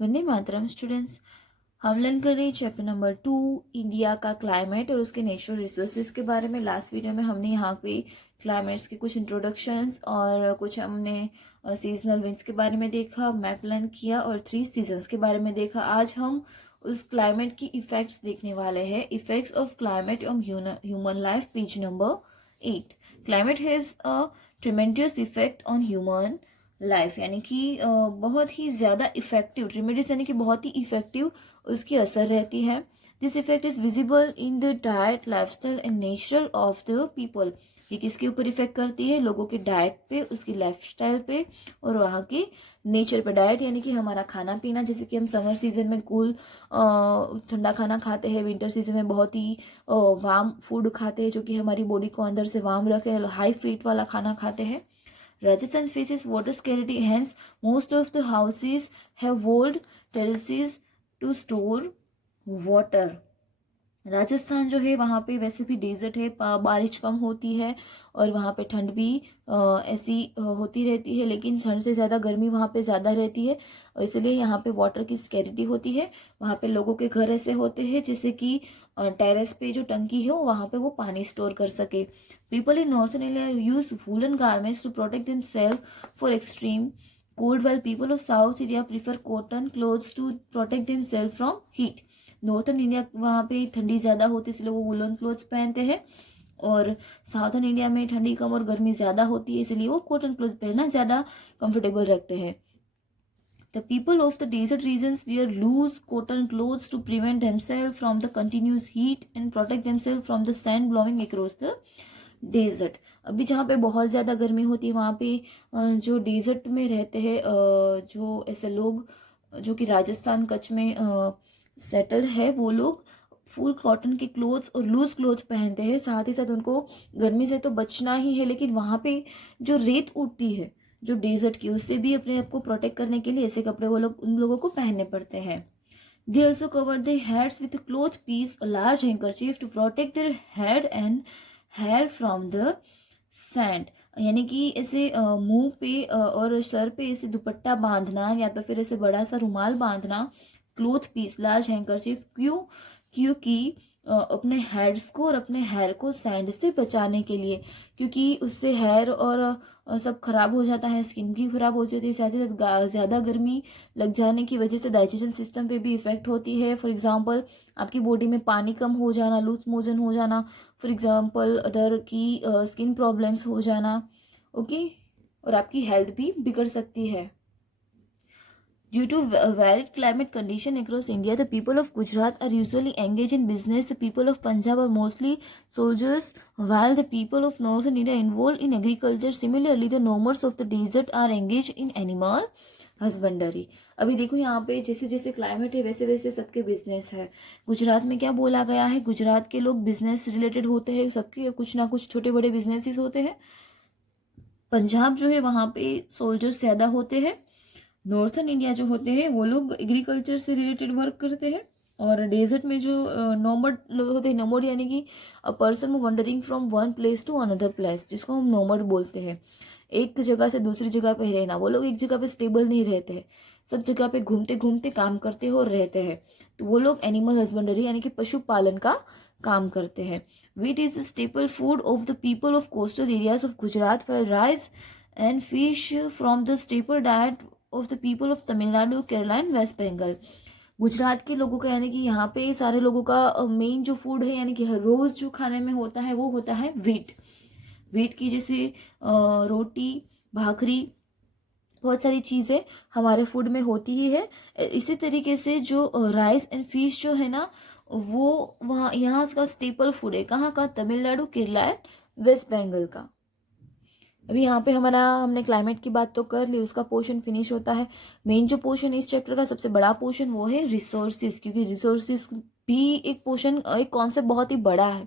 Vande Mataram students. हम learn कर रहे हैं चैप्टर नंबर 2 इंडिया का क्लाइमेट और उसके नेचुरल रिसोर्सेज के बारे में। लास्ट वीडियो में हमने यहाँ पे क्लाइमेट्स के कुछ इंट्रोडक्शंस और कुछ हमने सीजनल विंड्स के बारे में देखा, मैप लर्न किया और 3 सीजन्स के बारे में देखा। आज हम उस क्लाइमेट की इफेक्ट्स देखने वाले हैं। Effects of climate on human life, page number 8। Climate has a tremendous effect on human life, यानी कि बहुत ही ज़्यादा इफेक्टिव, ट्रिमेडियस यानी कि बहुत ही इफेक्टिव उसकी असर रहती है। This effect is visible in the diet, lifestyle and nature of the people. ये किसके ऊपर इफेक्ट करती है? लोगों के डाइट पे, उसकी लाइफस्टाइल पे और वहाँ के नेचर पे। डाइट यानी कि हमारा खाना पीना, जैसे कि हम समर सीजन में कूल ठंडा खाना खाते हैं, विंटर सीजन में बहुत ही वार्म फूड खाते हैं जो कि हमारी बॉडी को अंदर से वार्म रखे, हाई फीट वाला खाना खाते हैं। Rajasthan faces water scarcity, hence most of the houses have walled terraces to store water. Rajasthan जो है वहाँ पे वैसे भी डेजर्ट है, बारिश कम होती है और वहाँ पे ठंड भी ऐसी होती रहती है, लेकिन ठंड से ज़्यादा गर्मी वहाँ पे ज़्यादा रहती है, इसलिए यहाँ पे वाटर की स्कैरिटी होती है। वहाँ पे लोगों के घर ऐसे होते हैं जैसे कि टेरेस पे जो टंकी है वहाँ पे वो पानी स्टोर कर सके। People in northern India use woollen garments to protect themself for extreme cold, while people of South India prefer cotton clothes to protect themselves from heat. Northern India वहाँ पे ठंडी ज़्यादा होती है इसलिए वो वुलन क्लोथ्स पहनते हैं, और साउथर्न इंडिया में ठंडी कम और गर्मी ज़्यादा होती है इसलिए वो कॉटन क्लोथ पहनना ज़्यादा कंफर्टेबल रखते हैं। The people of the desert regions wear loose cotton clothes to prevent themselves from the continuous heat and protect themselves from the sand blowing across the desert. अभी जहाँ पे बहुत ज़्यादा गर्मी होती है वहाँ पे जो डेजर्ट में रहते हैं, जो ऐसे लोग जो कि राजस्थान कच्छ में सेटल है, वो लोग फुल कॉटन के क्लोथ्स और लूज क्लोथ पहनते हैं। साथ ही साथ उनको गर्मी से तो बचना ही है, लेकिन वहाँ पे जो रेत उड़ती है जो डेजर्ट की, उससे भी अपने आप को प्रोटेक्ट करने के लिए ऐसे कपड़े वो लोग उन लोगों को पहनने पड़ते हैं। They also cover their heads with a cloth piece, a large handkerchief to protect their head and hair from the sand. यानी कि ऐसे मुंह पे और सर पे ऐसे दुपट्टा बांधना या तो फिर ऐसे बड़ा सा रुमाल बांधना, क्लोथ पीस, लार्ज हैंकरचीफ। क्यों? क्योंकि अपने हेड्स को और अपने हेयर को सैंड से बचाने के लिए, क्योंकि उससे हेयर और सब खराब हो जाता है, स्किन भी खराब हो जाती है। साथ ही साथ ज़्यादा गर्मी लग जाने की वजह से डाइजेशन सिस्टम पे भी इफेक्ट होती है। फॉर एग्जांपल आपकी बॉडी में पानी कम हो जाना, लूज मोशन हो जाना, फॉर एग्जांपल अदर की स्किन प्रॉब्लम्स हो जाना, ओके, और आपकी हेल्थ भी बिगड़ सकती है। Due to varied climate condition across India, the people of Gujarat are usually engaged in business. The people of Punjab are mostly soldiers, while the people of northern India involved in agriculture. Similarly, the nomads of the desert are engaged in animal husbandry. अभी देखो यहाँ पे जैसे जैसे climate है वैसे वैसे सबके बिजनेस है। गुजरात में क्या बोला गया है? गुजरात के लोग बिजनेस रिलेटेड होते हैं, सबके कुछ ना कुछ छोटे बड़े बिजनेसेस होते हैं। पंजाब जो है वहाँ पे सोल्जर्स ज़्यादा होते हैं। नॉर्थन इंडिया जो होते हैं वो लोग एग्रीकल्चर से रिलेटेड वर्क करते हैं, और डेजर्ट में जो नोमड लोग होते हैं, नोमड यानी कि a person wandering from one place to another place, जिसको हम नोमड बोलते हैं। एक जगह से दूसरी जगह पे रहना, वो लोग एक जगह पे स्टेबल नहीं रहते हैं, सब जगह पे घूमते घूमते काम करते हैं और रहते हैं, तो वो लोग एनिमल हस्बेंडरी यानी कि पशुपालन का काम करते हैं। Wheat is the staple food of the people of coastal areas of Gujarat, for rice and fish from the staple diet of the people of Tamil Nadu, Kerala and West Bengal. Gujarat के लोगों का यानी कि यहाँ पे सारे लोगों का मेन जो फूड है यानी कि हर रोज जो खाने में होता है वो होता है वीट। वीट की जैसे रोटी, भाखरी, बहुत सारी चीज़ें हमारे फूड में होती ही है। इसी तरीके से जो राइस एंड फिश जो है ना, वो वहाँ यहाँ का स्टेपल फूड है। कहाँ का? तमिलनाडु, केरला एंड वेस्ट बंगाल का। अभी यहाँ पे हमने क्लाइमेट की बात तो कर ली, उसका पोर्शन फिनिश होता है। मेन जो पोर्शन इस चैप्टर का सबसे बड़ा पोर्शन वो है रिसोर्सेज, क्योंकि रिसोर्सेज भी एक पोर्शन, एक कॉन्सेप्ट बहुत ही बड़ा है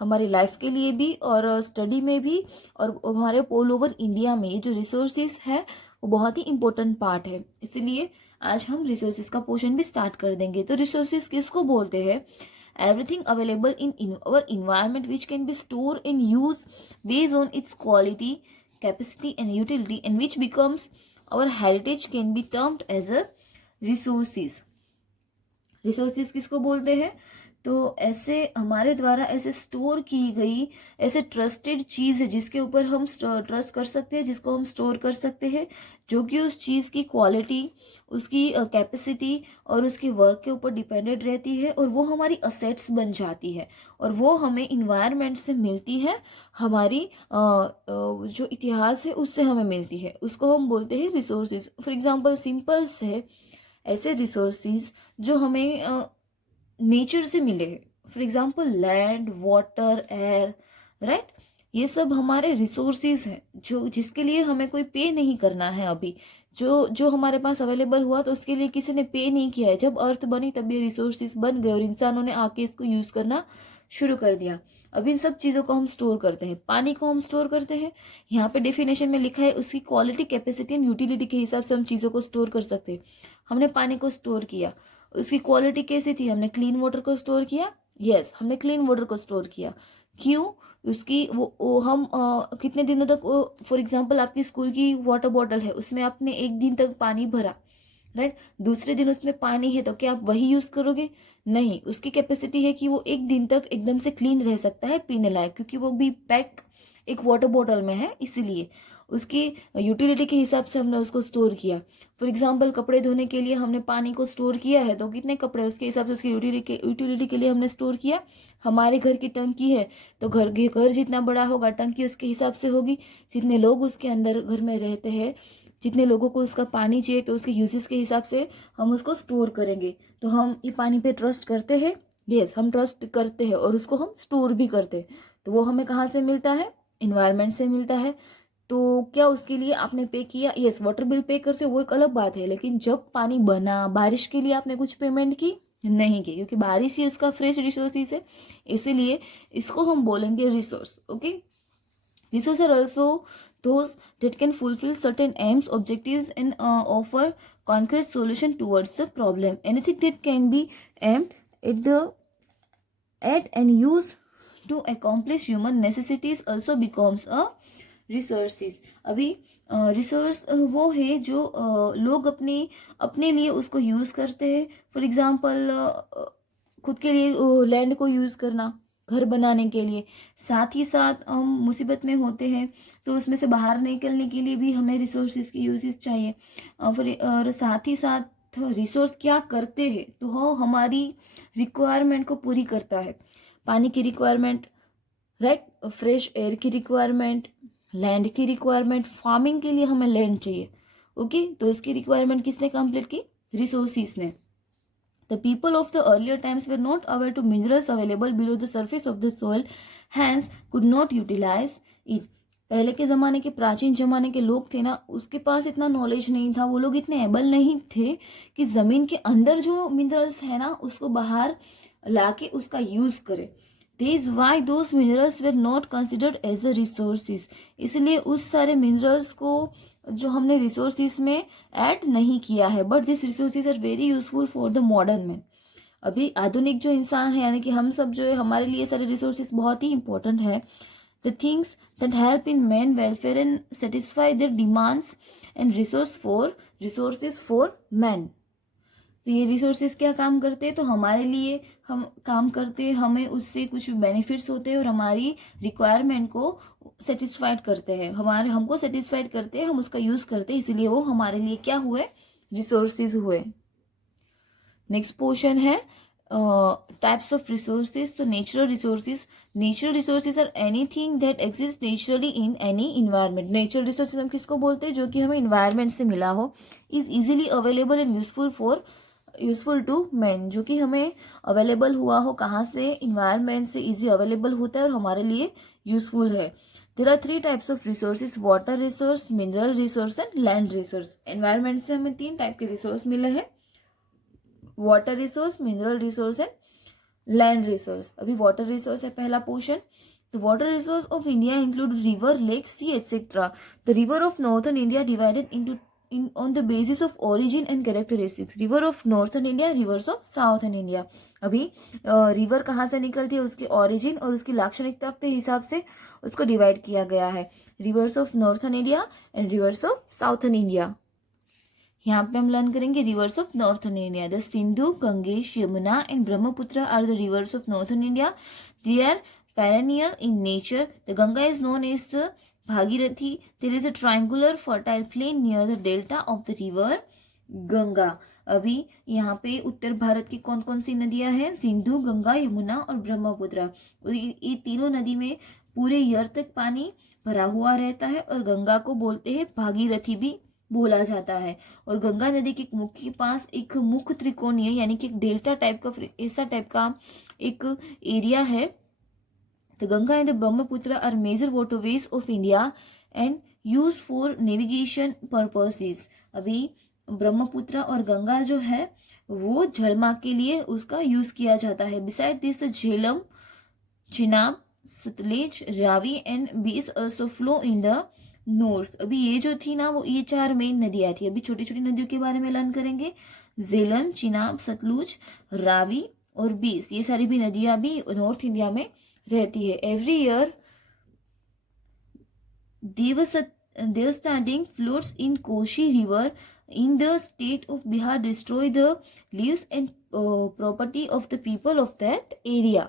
हमारी लाइफ के लिए भी और स्टडी में भी, और हमारे ऑल ओवर इंडिया में ये जो रिसोर्सेज है वो बहुत ही इंपॉर्टेंट पार्ट है। इसलिए आज हम रिसोर्सेज का पोर्शन भी स्टार्ट कर देंगे। तो रिसोर्सेज किसको बोलते हैं? Everything available in our environment which can be stored and used based on its quality, capacity and utility, and which becomes our heritage, can be termed as a resources. Resources किसको बोलते हैं? तो ऐसे हमारे द्वारा ऐसे स्टोर की गई ऐसे ट्रस्टेड चीज है जिसके ऊपर हम ट्रस्ट कर सकते हैं, जिसको हम स्टोर कर सकते हैं, जो कि उस चीज की क्वालिटी, उसकी कैपेसिटी और उसके वर्क के ऊपर डिपेंडेंट रहती है, और वो हमारी असेट्स बन जाती है, और वो हमें इन्वायरमेंट से मिलती है, हमारी जो इतिहास है उससे हमें मिलती है, उसको हम बोलते हैं रिसोर्सेज। फॉर एग्जाम्पल सिंपल है ऐसे रिसोर्सेज जो हमें नेचर से मिले हैं। For example land, water, air, right, ये सब हमारे रिसोर्सेज हैं जो जिसके लिए हमें कोई पे नहीं करना है। अभी जो जो हमारे पास अवेलेबल हुआ तो उसके लिए किसी ने पे नहीं किया है। जब अर्थ बनी तब ये रिसोर्सेज बन गए और इंसानों ने आके इसको यूज करना शुरू कर दिया। अब इन सब चीजों को हम स्टोर करते हैं। पानी को हम स्टोर करते हैं, यहाँ पे डेफिनेशन में लिखा है उसकी क्वालिटी, कैपेसिटी एंड यूटिलिटी के हिसाब से हम चीजों को स्टोर कर सकते हैं। हमने पानी को स्टोर किया, उसकी क्वालिटी कैसी थी? हमने क्लीन वाटर को स्टोर किया। यस, हमने क्लीन वाटर को स्टोर किया। क्यों? उसकी वो हम कितने दिनों तक, फॉर एग्जांपल आपकी स्कूल की वाटर बॉटल है, उसमें आपने एक दिन तक पानी भरा, राइट, दूसरे दिन उसमें पानी है तो क्या आप वही यूज करोगे? नहीं, उसकी कैपेसिटी है कि वो एक दिन तक एकदम से क्लीन रह सकता है, पीने लायक, क्योंकि वो भी पैक एक वाटर बॉटल में है, इसीलिए उसकी यूटिलिटी के हिसाब से हमने उसको स्टोर किया। फॉर एग्जाम्पल कपड़े धोने के लिए हमने पानी को स्टोर किया है, तो कितने कपड़े उसके हिसाब से उसकी यूटिलिटी के लिए हमने स्टोर किया। हमारे घर की टंकी है तो घर जितना बड़ा होगा टंकी उसके हिसाब से होगी, जितने लोग उसके अंदर घर में रहते हैं, जितने लोगों को उसका पानी चाहिए, तो उसके यूसेस के हिसाब से हम उसको स्टोर करेंगे। तो हम ये पानी पे ट्रस्ट करते हैं। यस, हम ट्रस्ट करते हैं और उसको हम स्टोर भी करते हैं। तो वो हमें कहाँ से मिलता है? इन्वायरमेंट से मिलता है। तो क्या उसके लिए आपने पे किया? यस, वाटर बिल पे करते हो वो एक अलग बात है, लेकिन जब पानी बना, बारिश के लिए आपने कुछ पेमेंट की? नहीं की, क्योंकि बारिश ही उसका फ्रेश रिसोर्सिस है, इसीलिए इसको हम बोलेंगे resource. Okay, resource are also those that can fulfill certain aims, objectives, and offer concrete solution towards the problem. Anything that can be aimed at and used to accomplish human necessities also becomes a resources. अभी resource वो है जो लोग अपने लिए उसको use करते हैं। फॉर एग्जाम्पल खुद के लिए लैंड को यूज करना घर बनाने के लिए, साथ ही साथ हम मुसीबत में होते हैं तो उसमें से बाहर निकलने के लिए भी हमें रिसोर्सेज की यूजेस चाहिए। और साथ ही साथ रिसोर्स क्या करते हैं? तो वो हमारी रिक्वायरमेंट को पूरी करता है। पानी की रिक्वायरमेंट, राइट, फ्रेश एयर की रिक्वायरमेंट, लैंड की रिक्वायरमेंट, फार्मिंग के लिए हमें लैंड चाहिए। ओके, तो इसकी रिक्वायरमेंट किसने कंप्लीट की? रिसोर्सिस ने। The people of the earlier times were not aware to minerals available below the surface of the soil, hence could not utilize it. पहले के ज़माने के, प्राचीन ज़माने के लोग थे ना, उसके पास इतना नॉलेज नहीं था, वो लोग इतने एबल नहीं थे कि ज़मीन के अंदर जो मिनरल्स है ना उसको बाहर लाके उसका यूज़ करें। This is why those minerals were not considered as a resources. इसलिए उस सारे मिनरल्स को जो हमने रिसोर्सिस में ऐड नहीं किया है, but this resources are very useful for the modern man. अभी आधुनिक जो इंसान है, यानी कि हम सब जो है, हमारे लिए सारे रिसोर्सेज बहुत ही इंपॉर्टेंट है। The things that help in man welfare and satisfy their demands and resources for man. तो ये रिसोर्सेज क्या काम करते हैं? तो हमारे लिए हम काम करते हैं, हमें उससे कुछ बेनिफिट्स होते हैं और हमारी रिक्वायरमेंट को सेटिस्फाइड करते हैं, हमको सेटिस्फाइड करते हैं, हम उसका यूज करते हैं, इसीलिए वो हमारे लिए क्या हुए? रिसोर्सेज हुए। नेक्स्ट पोर्शन है टाइप्स ऑफ रिसोर्सेज। तो natural resources are anything that exist naturally in any environment. Natural resources हम किसको बोलते हैं? जो कि हमें इन्वायरमेंट से मिला हो, is easily available and useful to man, जो कि हमें अवेलेबल हुआ हो, कहाँ से? इन्वायरमेंट से इजी अवेलेबल होता है और हमारे लिए यूजफुल है। There are 3 types of resources, water resource, mineral resource and land resource. Environment से हमें 3 टाइप के रिसोर्स मिले हैं, water resource, mineral resource and land resource. अभी वाटर रिसोर्स है पहला portion. The water resource of India include river, lake, sea, etc. The river of northern India divided into on the basis of origin and characteristics. River of northern India, rivers of southern India. अभी river कहाँ से निकलती है? उसके origin और उसकी लाक्षणिकता के हिसाब से उसको डिवाइड किया गया है। Rivers of northern India and rivers of southern India. यहाँ पे हम लर्न करेंगे rivers of northern India. The Sindhu, Ganges, Yamuna and Brahmaputra are the rivers of northern India. They are perennial in nature. The Ganga is known as the Bhagirathi. There is a triangular fertile plain near the delta of the river Ganga. अभी यहाँ पे उत्तर भारत की कौन कौन सी नदियां हैं? सिंधु, गंगा, यमुना और ब्रह्मपुत्र। ये तीनों नदी में पूरे ईयर तक पानी भरा हुआ रहता है और गंगा को बोलते हैं भागीरथी भी बोला जाता है। और गंगा नदी के मुख के पास एक मुख त्रिकोणीय यानी कि एक डेल्टा टाइप का ऐसा टाइप का एक एरिया है। The Ganga and the Brahmaputra are major waterways of India and used for navigation purposes. अभी ब्रह्मपुत्र और गंगा जो है वो जलमार्ग के लिए उसका यूज किया जाता है। Besides this, Jhelum, Chenab, Sutlej, Ravi and Beas also flow in the north. अभी ये जो थी ना वो ये 4 मेन नदियां थी। अभी छोटी छोटी नदियों के बारे में लर्न करेंगे। झेलम, चिनाब, सतलुज, रावी और बीस, ये सारी भी नदियां भी नॉर्थ इंडिया में रहती है। Every year devastating floods in Koshi River in the state of Bihar destroy the lives and property of the people of that area.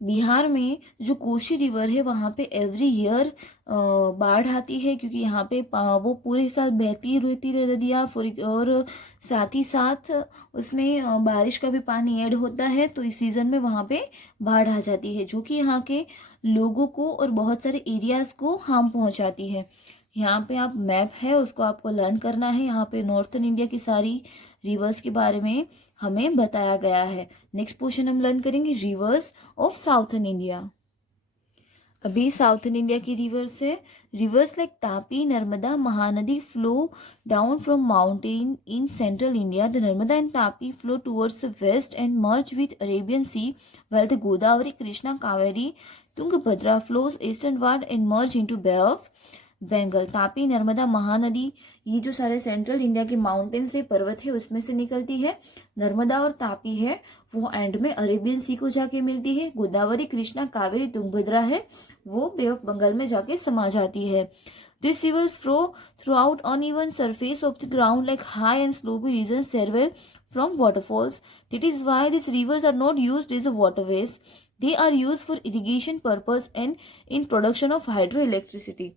Bihar में जो कोशी रिवर है वहाँ पे एवरी ईयर बाढ़ आती है, क्योंकि यहाँ पे वो पूरे साल बहती रहती है नदियाँ, और साथ ही साथ उसमें बारिश का भी पानी ऐड होता है, तो इस सीज़न में वहाँ पे बाढ़ आ जाती है, जो कि यहाँ के लोगों को और बहुत सारे एरियाज़ को हार्म पहुँचाती है। यहाँ पे आप मैप है उसको आपको लर्न करना है। यहाँ पे नॉर्थर्न इंडिया की सारी रिवर्स के बारे में हमें बताया गया है। नेक्स्ट पोर्शन हम लर्न करेंगे रिवर्स ऑफ साउथर्न इंडिया। अभी साउथर्न इंडिया की रिवर्स है। Rivers like Tapi, Narmada, Mahanadi flow down from mountain in central India. The Narmada and Tapi flow towards the west and merge with Arabian Sea, while the Godavari, Krishna, Kaveri, Tungabhadra flows easternward and merge into Bay of Bengal. Tapi, Narmada, Mahanadi ये जो सारे central India के mountain से पर्वत है उसमें से निकलती है। नर्मदा और तापी है वो एंड में अरेबियन सी को जाके मिलती है। गोदावरी, कृष्णा, कावेरी, तुंगभद्रा है वो बे ऑफ बंगाल में जाके समा जाती है। These rivers flow throughout uneven surface of the ground like high and slopy regions several from waterfalls. That is why these rivers are not used as a waterways. They are used for irrigation purpose and in production of hydroelectricity.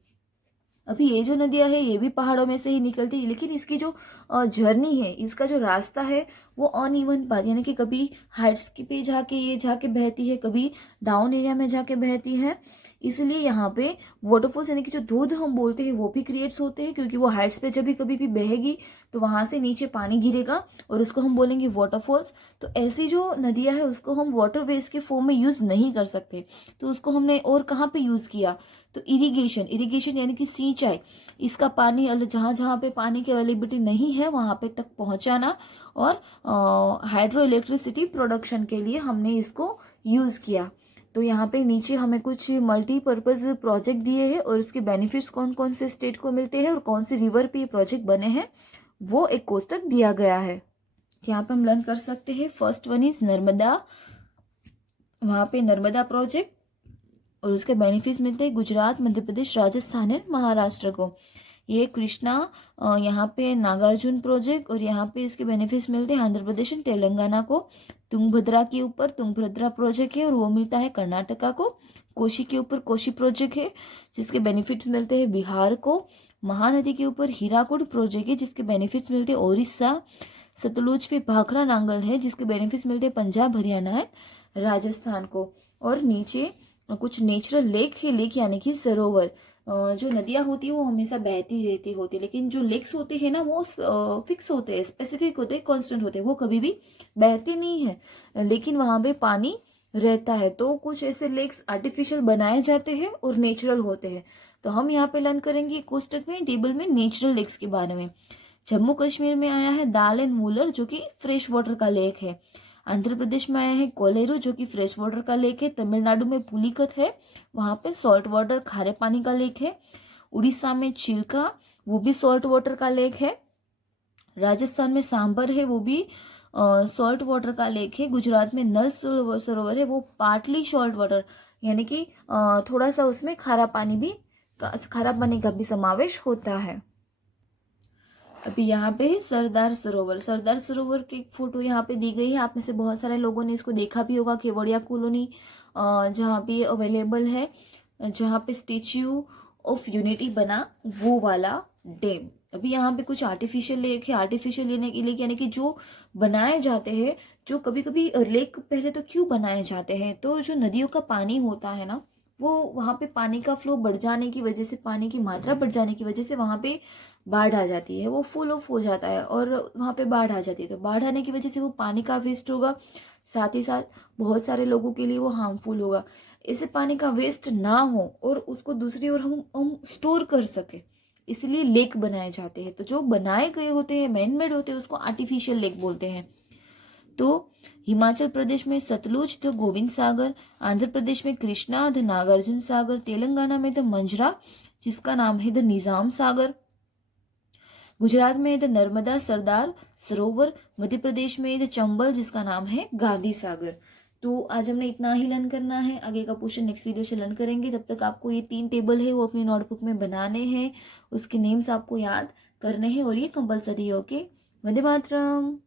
अभी ये जो नदियां है ये भी पहाड़ों में से ही निकलती है, लेकिन इसकी जो जर्नी है, इसका जो रास्ता है वो अनइवन पाथ, यानी कि कभी हाइट्स पे जाके ये जाके बहती है, कभी डाउन एरिया में जाके बहती है। इसलिए यहाँ पे वाटरफॉल्स यानी कि जो धोध हम बोलते हैं वो भी क्रिएट्स होते हैं, क्योंकि वो हाइट्स पे जब भी कभी भी बहेगी तो वहां से नीचे पानी गिरेगा और उसको हम बोलेंगे वाटरफॉल्स। तो ऐसी जो नदियां है उसको हम वाटरवेज के फॉर्म में यूज नहीं कर सकते, तो उसको हमने और कहाँ पे यूज किया, तो इरिगेशन यानी कि सिंचाई, इसका पानी जहां जहां पे पानी की अवेलेबिलिटी नहीं है वहां पे तक पहुंचाना, और हाइड्रो इलेक्ट्रिसिटी प्रोडक्शन के लिए हमने इसको यूज किया। तो यहाँ पे नीचे हमें कुछ मल्टीपर्पज प्रोजेक्ट दिए हैं और इसके बेनिफिट्स कौन कौन से स्टेट को मिलते हैं और कौन से रिवर पे ये प्रोजेक्ट बने हैं वो एक कोष्टक दिया गया है। यहाँ पे हम लर्न कर सकते हैं। फर्स्ट वन इज नर्मदा, वहां पे नर्मदा प्रोजेक्ट और उसके बेनिफिट्स मिलते हैं गुजरात, मध्य प्रदेश, राजस्थान एंड महाराष्ट्र को। ये कृष्णा यहाँ पे नागार्जुन प्रोजेक्ट और यहाँ पे इसके बेनिफिट्स मिलते हैं आंध्र प्रदेश एंड तेलंगाना को। तुंगभद्रा के ऊपर तुंगभद्रा प्रोजेक्ट है और वो मिलता है कर्नाटका को। कोशी के ऊपर कोशी प्रोजेक्ट है जिसके बेनिफिट्स मिलते हैं बिहार को। महानदी के ऊपर हीराकुड प्रोजेक्ट है जिसके बेनिफिट्स मिलते हैं ओडिशा। सतलुज पे भाखरा नांगल है जिसके बेनिफिट्स मिलते हैं पंजाब, हरियाणा एंड राजस्थान को। और नीचे कुछ नेचुरल लेक है, लेक यानी कि सरोवर। जो नदियां होती है वो हमेशा बहती रहती होती, लेकिन जो लेक्स होते हैं ना वो फिक्स होते हैं, स्पेसिफिक होते हैं, कांस्टेंट होते हैं, वो कभी भी बहते नहीं है, लेकिन वहां पे पानी रहता है। तो कुछ ऐसे लेक्स आर्टिफिशियल बनाए जाते हैं और नेचुरल होते हैं। तो हम यहाँ पे लर्न करेंगे कोष्टक में टेबल में नेचुरल लेक्स के बारे में। जम्मू कश्मीर में आया है दाल एंड मूलर जो कि फ्रेश वाटर का लेक है। आंध्र प्रदेश में आया है कोलेरू जो कि फ्रेश वाटर का लेक है। तमिलनाडु में पुलिकत है, वहां पे सॉल्ट वाटर खारे पानी का लेक है। उड़ीसा में चिल्का, वो भी सॉल्ट वाटर का लेक है। राजस्थान में सांबर है, वो भी सॉल्ट वाटर का लेक है। गुजरात में नल सरोवर है, वो पार्टली सॉल्ट वाटर यानी कि थोड़ा सा उसमें खारा पानी का भी समावेश होता है। अभी यहाँ पे सरदार सरोवर की फोटो यहाँ पे दी गई है। आप में से बहुत सारे लोगों ने इसको देखा भी होगा। केवड़िया कॉलोनी जहाँ पे अवेलेबल है, जहाँ पे स्टेच्यू ऑफ यूनिटी बना, वो वाला डैम। अभी यहाँ पे कुछ आर्टिफिशियल लेक है। आर्टिफिशियल लेक यानी कि जो बनाए जाते हैं, जो कभी कभी लेक पहले तो क्यों बनाए जाते हैं, तो जो नदियों का पानी होता है ना, वो वहाँ पे पानी का फ्लो बढ़ जाने की वजह से, पानी की मात्रा बढ़ जाने की वजह से वहाँ पे बाढ़ आ जाती है, वो फुल ऑफ हो जाता है और वहाँ पे बाढ़ आ जाती है। तो बाढ़ आने की वजह से वो पानी का वेस्ट होगा, साथ ही साथ बहुत सारे लोगों के लिए वो हार्मफुल होगा। इससे पानी का वेस्ट ना हो और उसको दूसरी ओर हम स्टोर कर सके, इसलिए लेक बनाए जाते हैं। तो जो बनाए गए होते हैं, मैन मेड होते हैं, उसको आर्टिफिशियल लेक बोलते हैं। तो हिमाचल प्रदेश में सतलुज तो गोविंद सागर, आंध्र प्रदेश में कृष्णा द नागार्जुन सागर, तेलंगाना में द मंजरा जिसका नाम है द निजाम सागर, गुजरात में द नर्मदा सरदार सरोवर, मध्य प्रदेश में द चंबल जिसका नाम है गांधी सागर। तो आज हमने इतना ही लर्न करना है। आगे का क्वेश्चन नेक्स्ट वीडियो से लर्न करेंगे। तब तक आपको ये 3 टेबल है वो अपनी नोटबुक में बनाने हैं, उसके नेम्स आपको याद करने हैं और ये कंपलसरी है। ओके, वंदे मातरम।